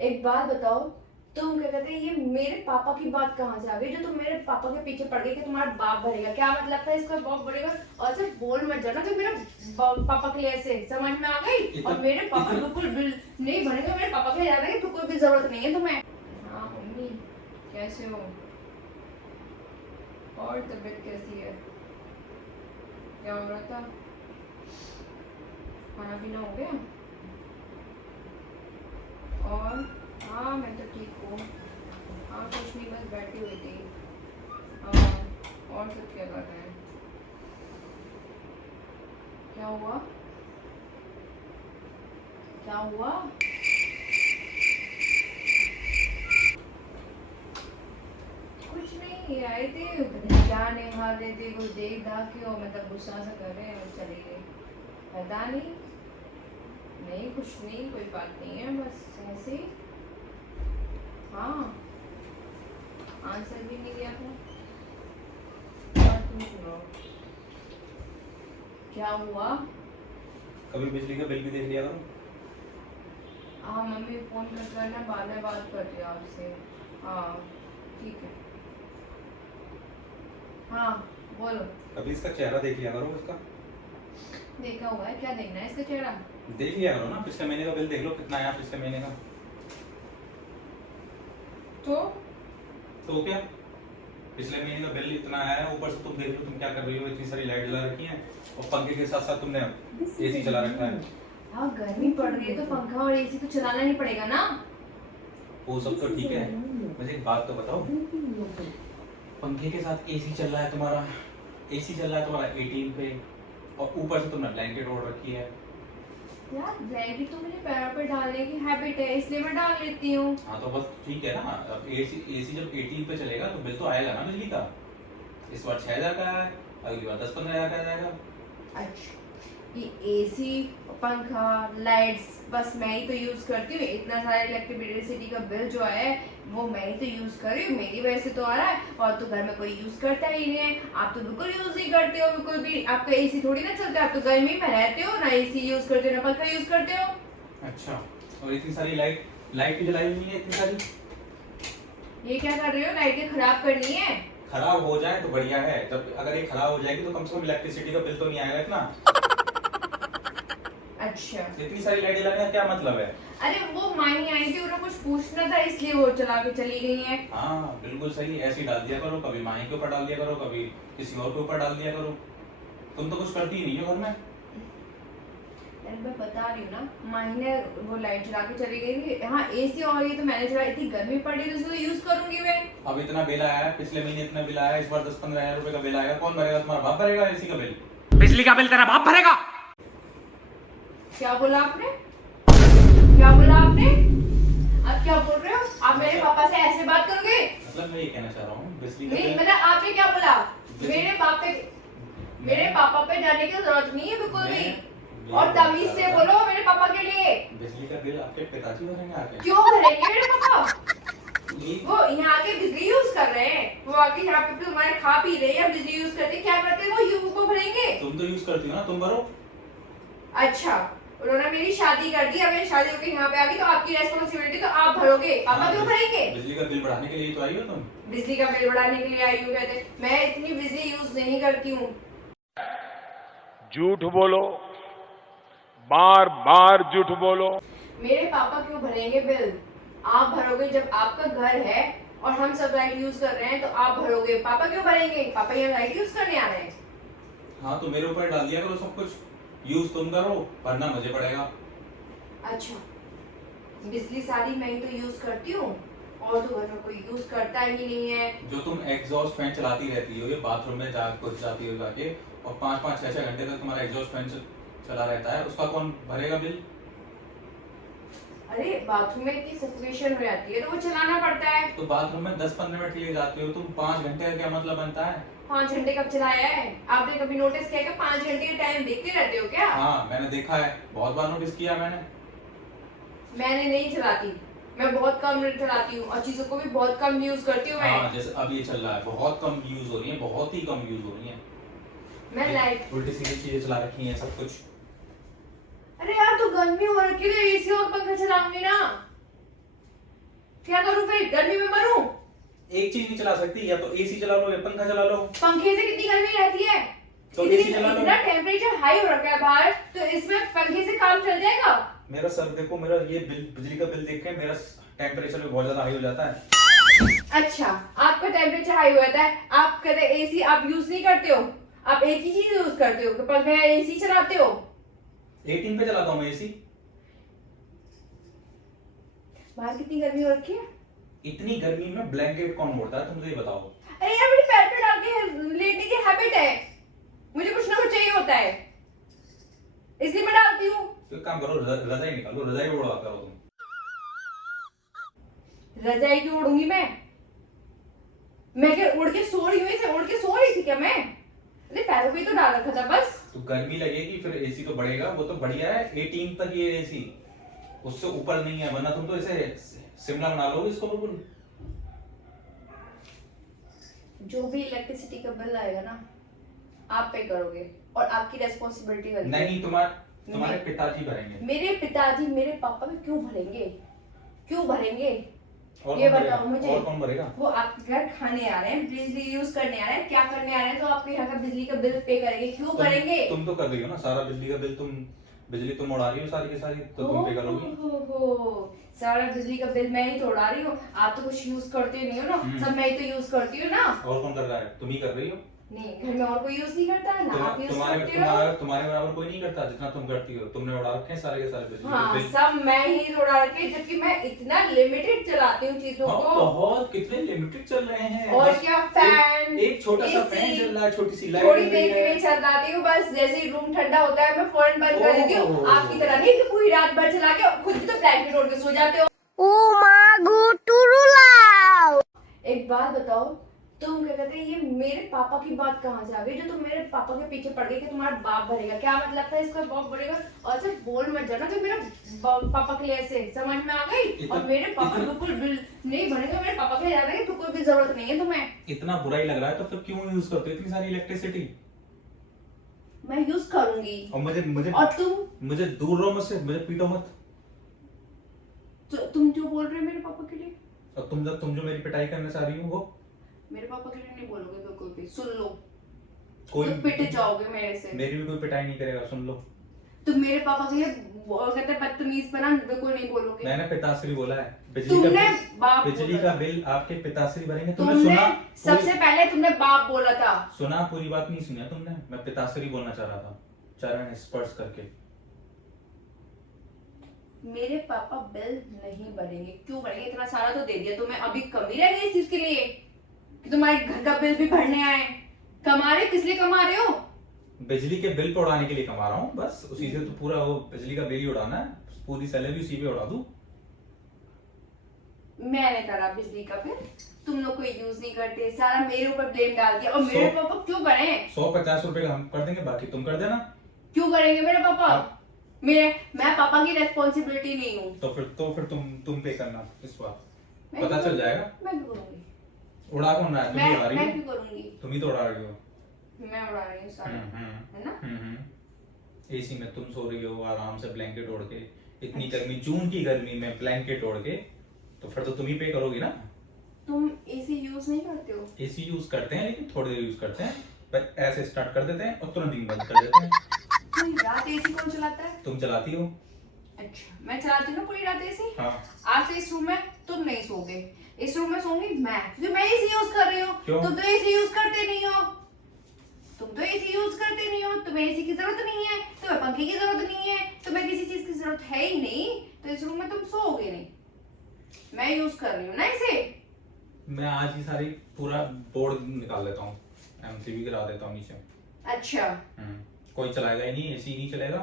एक बात बताओ, तुम क्या कहते हैं, ये मेरे पापा की बात कहाँ से आ गई जो तुम मेरे पापा के पीछे पड़ गई कि तुम्हारा बाप भरेगा? क्या मतलब था इसका बाप भरेगा? और सिर्फ बोल मत जाना कि मेरा पापा के लिए ऐसे, समझ में आ गई? और मेरे पापा बिल्कुल बिल नहीं भरेंगे, मेरे पापा के लिए ज्यादा कि बिल्कुल भी जरूरत नहीं है तुम्हें। हाँ मम्मी, कैसे हो? और तबीयत कैसी है? क्या हो रहा था? खाना पीना हो गया? और हाँ मैं तो ठीक हूँ। हाँ कुछ नहीं, बस बैठी हुई थी। हाँ, और सब क्या कर रहे हैं? क्या हुआ? क्या हुआ? कुछ नहीं, ये आए थे, क्या नहीं खा रहे थे, कुछ देख दाख के, और मतलब गुस्सा सा कर रहे हैं और चले गए। पता नहीं, नहीं कुछ नहीं, कोई बात नहीं है, बस ऐसे ही। हाँ, आंसर भी नहीं दिया था। और तुम सुनो, क्या हुआ? कभी बिजली का बिल भी देख लिया करो। हाँ मम्मी फोन कर ना, बाद में बात करती हूँ आपसे। हाँ ठीक है। हाँ बोलो। कभी इसका चेहरा देख लिया करो इसका। देखा हुआ है, क्या देखना है इसका चेहरा? देख लिया करो ना, पिछले महीने का बिल देख लो कितना आया पिछले महीने का। तो क्या, पिछले महीने का बिल इतना आया है, ऊपर से तुम देख लो तुम क्या कर रही हो, इतनी सारी लाइट जला रखी है और पंखे के साथ साथ तुमने एसी चला रखा है। हाँ गर्मी पड़ रही है तो पंखा और एसी तो चलाना नहीं पड़ेगा ना। वो सब तो ठीक है, मुझे एक बात तो बताओ, पंखे के साथ एसी चल रहा है तुम्हारा, एसी चल रहा है तुम्हारा 18 पे, और ऊपर से तुमने ब्लैंकेट ओढ़ रखी है। यार ब्लैंकेट तो मुझे पैरों पे डालने की हैबिट है, इसलिए मैं डाल लेती हूँ। हाँ तो बस ठीक है ना, अब एसी जब 18 पे चलेगा तो बिल तो आएगा ना बिजली का। इस बार 6,000 का है, अगली बार 10-15,000 का जाएगा। अच्छा, ये एसी, पंखा, लाइट्स बस मैं ही तो यूज करती हूँ। इतना सारा इलेक्ट्रिसिटी का बिल जो है वो मैं ही तो यूज कर रही हूँ, मेरी वजह से तो आ रहा है। और तो घर में कोई यूज करता ही नहीं है, आप तो बिल्कुल यूज नहीं करते हो, बिल्कुल भी। आपका एसी थोड़ी ना चलता है, आप तो गर्मी में रहते हो, ना एसी यूज करते हो ना पंखा यूज करते हो। अच्छा, और इतनी सारी लाइट भी जलाई हुई है इतनी सारी। ये क्या कर रही हो? लाइटें खराब करनी है? खराब हो जाए तो बढ़िया है, जब अगर ये खराब हो जाएगी तो कम से कम इलेक्ट्रिसिटी का बिल तो नहीं आएगा इतना। अच्छा, इतनी सारी लाइट जलाने का क्या मतलब है? अरे वो माही आई थी, उन्हें कुछ पूछना था इसलिए वो चला के चली गई है। हाँ बिल्कुल सही, ऐसे ही डाल दिया करो, कभी माही के ऊपर डाल दिया करो, कभी किसी और के ऊपर डाल दिया करो। तुम तो कुछ करती ही नहीं हो घर में। अरे मैं बता रही हूँ ना, माही ने वो लाइट चला के चली गई थी। हाँ एसी और ये तो मैंने चला, इतनी गर्मी पड़ रही है तो इसको यूज करूंगी मैं। अब इतना बिल आया है, पिछले महीने इतना बिल आया है, इस बार 10-15 हजार रुपए का बिल आएगा, कौन भरेगा? तुम्हारा बाप भरेगा एसी का बिल? बिजली का बिल तेरा बाप भरेगा। क्या बोला आपने? क्या बोला आपने? आप क्या बोल रहे हो? आप मेरे पापा से ऐसे बात करोगे? मतलब मैं ये कहना चाह रहा हूँ, बिजली का नहीं बिल। मतलब आपने क्या बोला? मेरे पापा पे जाने की जरूरत नहीं है बिल्कुल भी। और तमीज से बोलो मेरे पापा के लिए। बिजली का बिल आपके पिताजी भरेंगे आके। क्यों भरेंगे मेरे पापा? ये- वो यहाँ आके बिजली यूज कर रहे हैं, वो आके यहाँ पे तुम्हारे खा पी रहे हैं, बिजली यूज करते क्या करते हैं, वो भरेंगे। तुम तो यूज करती हो ना, तुम भरो। अच्छा, उन्होंने मेरी शादी कर दी, अगर शादी होकर यहाँ पे आ गई तो आपकी रेस्पॉन्सिबिलिटी, तो आप भरोगे, पापा क्यों भरेंगे? बिजली का बिल बढ़ाने के लिए तो आई हो तुम। बिजली का बिल बढ़ाने के लिए आई हूँ कहते? मैं इतनी बिजली यूज नहीं करती हूँ। झूठ बोलो, बार बार झूठ बोलो। मेरे पापा क्यों भरेंगे बिल? आप भरोगे, जब आपका घर है और हम सब लाइट यूज कर रहे हैं तो आप भरोगे। पापा क्यों भरेंगे? पापा यहाँ लाइट यूज करने आ रहे हैं। हाँ तो मेरे ऊपर डाल दिया करो सब कुछ, यूज तुम करो, भरना मुझे पड़ेगा। अच्छा, बिजली सारी मैं ही तो यूज करती हूँ, और तो घर में कोई यूज करता ही नहीं है। जो तुम एग्जॉस्ट फैन चलाती रहती हो, ये बाथरूम में जा घुस जाती हो जाके, और 5-5, 6-6 घंटे तक तुम्हारा एग्जॉस्ट फैन चला रहता है, उसका कौन भरेगा बिल? अरे बाथरूम में इतनी सफोकेशन हो जाती है तो वो चलाना पड़ता है। तो बाथरूम में 10-15 मिनट के लिए जाते हो तुम, 5 घंटे का क्या मतलब बनता है? 5 घंटे कब चलाया है? आपने कभी नोटिस किया कि 5 घंटे का टाइम देखते रहते हो क्या? हाँ मैंने देखा है, बहुत बार नोटिस किया मैंने। मैंने नहीं चलाती, मैं बहुत कम चलाती हूँ और चीजों को भी बहुत कम यूज करती हूँ मैं। हाँ जैसे अब ये चल रहा है, बहुत कम यूज हो रही है, बहुत ही कम यूज हो रही है। मैं लाइट, उल्टी सीधी चीजें चला रखी हैं सब कुछ। अरे यार तो गर्मी हो रखी है, एसी और पंखा चलाऊंगी ना। क्या करूं फिर, गर्मी में मरूं? एक चीज नहीं चला सकती, या तो एसी चला लो या पंखा चला लो। पंखे से कितनी गर्मी रहती है? तो एसी चला लो। इतना टेम्परेचर हाई हो रखा है बाहर, तो इसमें पंखे से काम चल जाएगा? मेरा सर देखो, मेरा ये बिल, बिजली का बिल देख के मेरा टेम्परेचर भी बहुत ज्यादा हाई हो जाता है। अच्छा, आपका टेम्परेचर हाई हो जाता है, आप कहते एसी आप यूज नहीं करते हो, आप एक ही चीज यूज करते हो कि पंखा या एसी चलाते हो? 18 पे चलाता हूँ मैं एसी। बाहर कितनी गर्मी हो रखी है? इतनी गर्मी में ब्लैंकेट कौन ओढ़ता है, तुम मुझे ये बताओ। अरे यार, मेरे पैर पे डाल के लेटने की हैबिट है, मुझे कुछ ना कुछ चाहिए होता है, इसलिए मैं डालती हूँ। तो एक काम करो, रजाई निकालो, रजाई ओढ़ा करो तुम। रजाई क्यों ओढ़ूंगी मैं क्या उड़ के सो रही हूँ? इसे उड़ के सो रही थी क्या मैं? अरे पैरों पे ही तो डाल रखा था बस। तो गर्मी लगेगी, फिर एसी तो बढ़ेगा, वो तो बढ़िया है 18 तक ये एसी, उससे ऊपर नहीं है, वरना तुम तो इसे शिमला बना लोगे इसको बिल्कुल। जो भी इलेक्ट्रिसिटी का बिल आएगा ना, आप पे करोगे और आपकी रेस्पॉन्सिबिलिटी बनेगी। नहीं, तुम्हारे पिताजी भरेंगे। मेरे पिताजी मेरे पापा भी क्यों भरेंगे? क्यों भरेंगे? और ये कौन बताओ भरेगा? मुझे। और कौन भरेगा? वो आपके घर खाने आ रहे हैं, बिजली यूज करने आ रहे हैं, क्या करने आ रहे हैं, तो आपके यहाँ का बिजली का बिल पे करेंगे। क्यों करेंगे? तुम तो कर रही हो ना सारा बिजली का बिल, बिजली तुम उड़ा रही हो सारी की सारी, तो तुम पे करोगी। हो सारा बिजली का बिल मैं ही तो उड़ा रही हूँ, आप तो कुछ यूज करते नहीं हो ना, सब मैं ही तो यूज करती हूँ ना। और कौन कर रहा है? तुम ही कर रही हो। नहीं, घर में और कोई यूज नहीं करता है ना, आप यूज करते हो। तुम्हारे बराबर कोई नहीं करता जितना तुम करती हो। तुमने उड़ा रखे हैं सारे के सारे बिजली हाँ, के बिल। सब मैं ही उड़ा रखे, जबकि मैं इतना लिमिटेड चलाती हूँ चीजों हाँ, को। बहुत कितने लिमिटेड चल रहे हैं। और बस क्या, फैन, एक छोटा सा AC, फैन चल रहा है, छोटी सी लाइट थोड़ी जल देर रही के है। लिए चलाती हूँ बस, जैसे ही रूम ठंडा होता है मैं फौरन बंद कर देती हूँ। ओह। आपकी तरह नहीं कि पूरी रात भर चला के खुद भी तो ब्लैंकेट ओढ़ के सो जाते हो। एक बात बताओ, तुम क्या कहते हैं, ये मेरे पापा की बात कहाँ से आ गई जो तुम मेरे पापा के पीछे पड़ गए कि तुम्हारा बाप भरेगा? क्या मतलब था इसका, बाप भरेगा? और सिर्फ बोल मत जाना कि मेरे पापा के लिए ऐसे, समझ में आ गई? और मेरे पापा बिल्कुल बिल नहीं भरेंगे, मेरे पापा के लिए जाने की बिल्कुल भी जरूरत नहीं है तुम्हें। इतना बुरा ही लग रहा है तो फिर क्यों यूज करते हो इतनी सारी इलेक्ट्रिसिटी? मैं यूज करूंगी। और मुझे और मुझे दूर रहो मुझसे, मुझे पीटो मत। तुम जो बोल रहे हो मेरे पापा के लिए, और तुम जो मेरी पिटाई करना चाह रही हो वो मेरे पापा के लिए नहीं बोलोगे बिल्कुल भी। सुन लो, कोई तुम पिट जाओगे मेरे से। मेरी भी कोई पिटाई नहीं करेगा, सुन लो। तुम मेरे पापा के लिए कहते हैं बदतमीज बना, बिल्कुल नहीं बोलोगे। मैंने पिताश्री बोला है। तुमने बाप बिजली बोला। का बिल आपके पिताश्री भरेंगे। तुमने सुना? सबसे पहले तुमने बाप बोला था। सुना? पूरी बात नहीं सुना तुमने? मैं पिताश्री बोलना चाह रहा था, चरण स्पर्श करके। मेरे पापा बिल नहीं भरेंगे। क्यों भरेंगे? इतना सारा तो दे दिया तुम्हें, अभी कमी रह गई इस चीज के लिए कि तुम्हारे घर का बिल भी भरने आए। कमा रहे, किस लिए कमा रहे हो? बिजली के बिल पे उड़ाने के लिए कमा रहा हूँ बस, उसी से तो पूरा वो बिजली का बिल ही उड़ाना है, पूरी सैलरी उसी पे उड़ा दूं। मैंने करा बिजली का बिल, तुम लोग कोई यूज नहीं करते, सारा मेरे ऊपर ब्लेम डाल दिया। और मेरे पापा क्यों करें? 150 रुपए का हम कर देंगे, बाकी तुम कर देना। क्यों करेंगे मेरे पापा? हाँ। मैं पापा की रेस्पॉन्सिबिलिटी नहीं हूँ। तो फिर तुम पे करना इस बार, मैं पता क्यों चल जाएगा। मैं क्यों करूंगी? उड़ा कौन रहा है? तुम ही उड़ा रही मैं हो। क्यों करूंगी? तुम ही तो उड़ा रही हो। मैं उड़ा रही हूँ सारा, है ना? एसी में तुम सो रही हो आराम से ब्लैंकेट ओढ़ के, इतनी गर्मी, जून की गर्मी में ब्लैंकेट ओढ़ के, तो फिर तो तुम ही पे करोगी ना। तुम एसी यूज नहीं करते हो? एसी यूज करते हैं, लेकिन थोड़ी देर यूज करते हैं, पर ऐसे स्टार्ट कर देते हैं और तुरंत ही बंद कर देते हैं। पूरी रात एसी कौन चलाता है? तुम चलाती हो। अच्छा, मैं चलाती हूँ ना पूरी रात एसी। हाँ। आज से इस रूम में तुम नहीं सोगे, इस रूम में सोऊंगी मैं, क्योंकि मैं एसी यूज कर रही हूँ। क्यों? तुम तो एसी यूज करते नहीं हो, तुम्हें एसी की जरूरत नहीं है, तुम्हें पंखे की जरूरत नहीं है, तुम्हें किसी चीज की जरूरत है ही नहीं, तो इस रूम में तुम सोओगे नहीं। मैं यूज कर रही हूँ ना इसे। मैं आज ही सारी पूरा बोर्ड निकाल लेता हूँ, एमसीबी गिरा देता हूँ नीचे। अच्छा, कोई चलाएगा ही नहीं, एसी नहीं चलेगा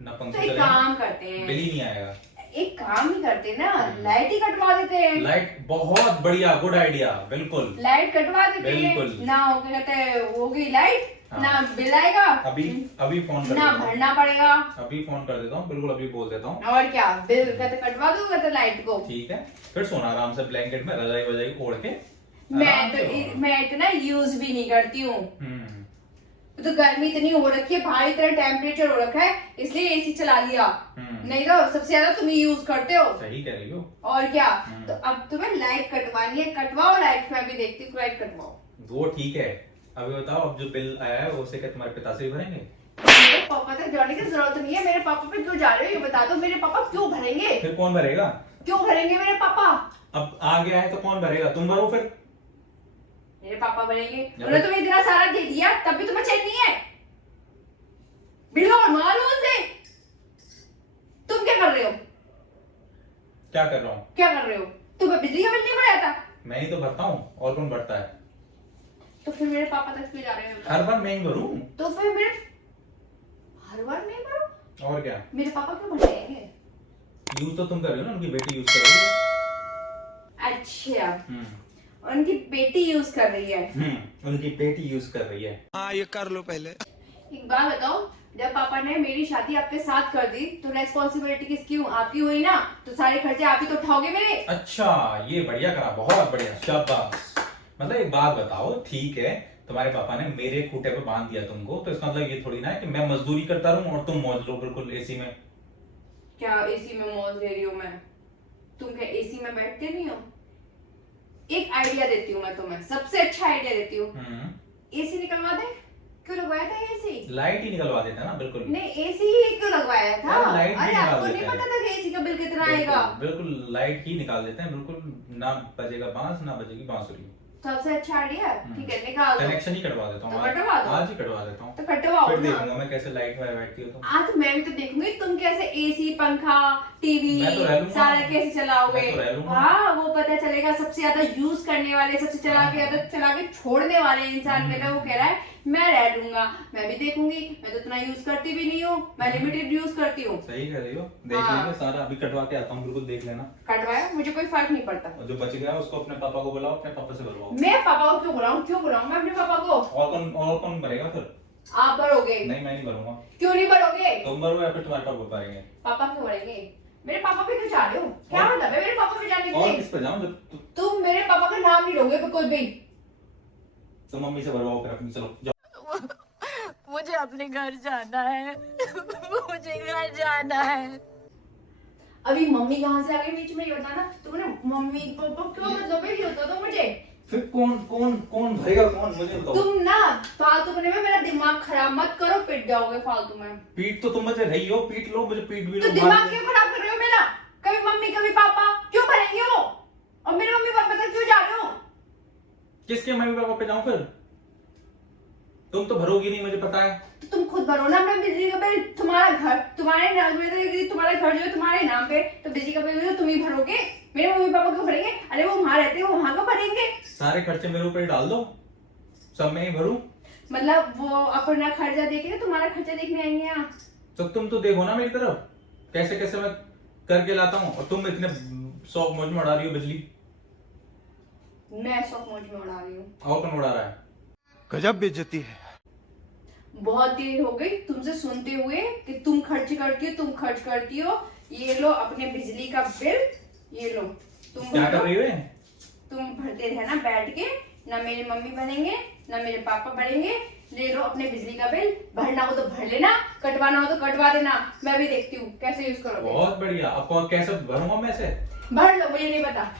ना, तो पंखा एक चलेगा, काम करते हैं, बिल ही नहीं आएगा। एक काम ही करते हैं ना, लाइट ही कटवा देते हैं। लाइट, बहुत बढ़िया, गुड आइडिया, बिल्कुल। लाइट कटवा देते हैं बिल्कुल। ना, हो क्या कहते हैं, होगी लाइट, हाँ। ना बिल आएगा, अभी फोन कर ना देता हूँ, भरना पड़ेगा। अभी फोन कर देता हूँ, बिल्कुल अभी बोल देता हूँ। और क्या, बिल कहते कटवा दो कहते लाइट को। ठीक है, फिर सोना आराम से ब्लैंकेट में, रजाई वजाई ओढ़ के। मैं इतना यूज भी नहीं करती हूँ। तो गर्मी इतनी हो रखी है, बाहर इतना टेम्परेचर हो रखा है, इसलिए एसी चला लिया। नहीं तो सबसे ज्यादा तुम ही यूज करते हो। सही कह रही हो। और क्या। तो अब तुम्हें लाइट कटवानी है, कटवाओ लाइट, मैं भी देखती हूँ लाइट कटवाओ। वो ठीक है, अभी बताओ अब जो बिल आया है उसे क्या तुम्हारे पिता से ही भरेंगे? मेरे पापा तक जाने की जरूरत नहीं है। मेरे पापा पे क्यों जा रहे हो ये बता दो। मेरे पापा क्यों भरेंगे? फिर कौन भरेगा? क्यों भरेंगे मेरे पापा? अब आ गया है तो कौन भरेगा? तुम भरो फिर। मेरे पापा भरेंगे। उन्होंने तुम्हें इतना सारा दे दिया तब भी तुम्हें चैन नहीं है। बिलो मालूम से तुम क्या कर रहे हो? क्या कर रहा हूँ? क्या कर रहे हो? तुम्हें बिजली का बिल नहीं भराया था? मैं ही तो भरता हूँ, और कौन भरता है? तो फिर मेरे पापा तक क्यों जा रहे हो? हर बार मैं ही भरूं? तो फिर मेरे हर बार नहीं भरो। और क्या? मेरे पापा क्यों भरेंगे? यूज तो तुम कर रही हो ना, उनकी बेटी यूज कर रही है। अच्छा, उनकी बेटी यूज कर रही है। उनकी बेटी यूज कर रही है। हाँ ये कर लो पहले। एक बात बताओ, जब पापा ने मेरी शादी आपके साथ कर दी तो रेस्पॉन्सिबिलिटी किसकी हुई? आपकी हुई ना, तो सारे खर्चे आप ही तो उठाओगे मेरे। अच्छा, ये बढ़िया करा, बहुत बढ़िया, शाबाश। मतलब एक बात बताओ, ठीक है तुम्हारे पापा ने मेरे खूटे पे बांध दिया तुमको, तो इसका मतलब ये थोड़ी ना है कि मैं मजदूरी करता रहूं और तुम मौज लो बिल्कुल एसी में। क्या एसी में मौज ले रही हूँ मैं? तुम क्या एसी में बैठते नहीं हो? एक आइडिया देती हूँ मैं तुम्हें, सबसे अच्छा आइडिया देती हूँ। एसी निकलवा दे। क्यों लगवाया था एसी? लाइट ही निकलवा देता ना बिल्कुल। नहीं, एसी ही क्यों लगवाया था? यार, लाइट भी अरे निकाल आपको नहीं देते हैं। पता था कि एसी का बिल कितना बिल्कुल, आएगा? बिल्कुल लाइट ही निकाल देते हैं, बिल्कुल ना बजेगा बांस ना बजेगी बांसुरी। सबसे अच्छा आइडिया। ठीक है, निकाल दो। कनेक्शन ही कटवा देता हूँ, तो कटवा दो। आज ही कटवा देता हूँ। तो कटवाओ फिर ना। देखूंगा मैं कैसे लाइट में बैठती हो तुम। आज मैं भी तो देखूंगी तुम कैसे एसी, पंखा, टीवी मैं तो रह लूंगा। सारा कैसे चलाओगे। मैं तो रह लूंगा। हाँ, वो पता चलेगा। सबसे ज्यादा यूज करने वाले, सबसे चला के छोड़ने वाले इंसान के लिए वो कह रहा है मैं रह लूंगा। मैं भी देखूंगी, मैं तो इतना यूज करती भी नहीं हूँ, मैं लिमिटेड यूज करती हूँ। सही कह रही हो, देख हाँ। लेंगे सारा, अभी कटवा के आता हूँ, बिल्कुल देख लेना। कटवाया, मुझे कोई फर्क नहीं पड़ता। और जो बच गया उसको अपने पापा को बुलाओ, अपने पापा से भरवाओ। मैं पापा को क्यों बुलाऊं? क्यों बुलाऊं मैं अपने पापा को? और कौन भरेगा फिर? आप भरोगे। नहीं, मैं नहीं भरूंगा। क्यों नहीं भरोगे? तुम भरो या फिर तुम्हारे पापा भरेंगे? पापा क्यों भरेंगे? मेरे पापा पे क्यों जा रहे हो? क्या मतलब है मेरे पापा पे जाने के और लिए? किस पे जाऊं जब तुम मेरे पापा का नाम नहीं लोगे बिल्कुल भी। तो मम्मी से भरवाओ फिर अपनी, चलो जाओ। मुझे अपने घर जाना है। मुझे घर जाना है। अभी मम्मी कहाँ से आ गई बीच में? ये बताना। तुमने मम्मी पापा क्यों मतलब ही होता तो मुझे। फिर कौन भरेगा? कौन मुझे बताओ। तुम ना फालतू में मेरा दिमाग खराब मत करो, पिट जाओगे फालतू में। पीठ तो तुम मुझे रही हो, पीट लो मुझे, पीट भी लो। तो दिमाग क्यों खराब कर रहे हो मेरा? कभी मम्मी कभी पापा, क्यों भरेंगे वो? और मेरे मम्मी पापा तक क्यों जा रहे हो? किसके मम्मी पापा पे जाऊं फिर? तुम तो भरोगी नहीं, मुझे पता है। तो तुम खुद भरो ना अपना बिजली का बिल। तुम्हारा घर तुम्हारे नाम पे, तुम्हारा घर जो है तुम्हारे नाम पे, तो बिजली का बिल तो तुम ही भरोगे। मेरे मम्मी पापा क्यों भरेंगे? अरे वो वहां रहते हैं, वो वहां क्यों भरेंगे? सारे खर्चे मेरे ऊपर ही डाल दो, सब मैं ही भरूं। मतलब वो अपना खर्चा देखेंगे, तुम्हारा खर्चा देखने आएंगे यहाँ? तो तुम तो देखो ना मेरी तरफ, कैसे कैसे मैं करके लाता हूँ, और तुम इतने शौक मौज में उड़ा रही हो बिजली। मैं शौक मौज में उड़ा रही हूँ। और कौन उड़ा रहा है? गजब बेइज्जती है। बहुत देर हो गई तुमसे सुनते हुए कि तुम खर्च करती हो। ये लो अपने बिजली का बिल, ये लो। तुम क्या कर रही हो? तुम भरते रहना बैठ के। ना मेरी मम्मी भरेंगे ना मेरे पापा भरेंगे। ले लो अपने बिजली का बिल, भरना हो तो भर लेना, कटवाना हो तो कटवा देना। मैं भी देखती हूँ कैसे यूज करोगे। बहुत बढ़िया। अब कैसे भरूंगा मैं इसे? भर लो, मुझे नहीं पता।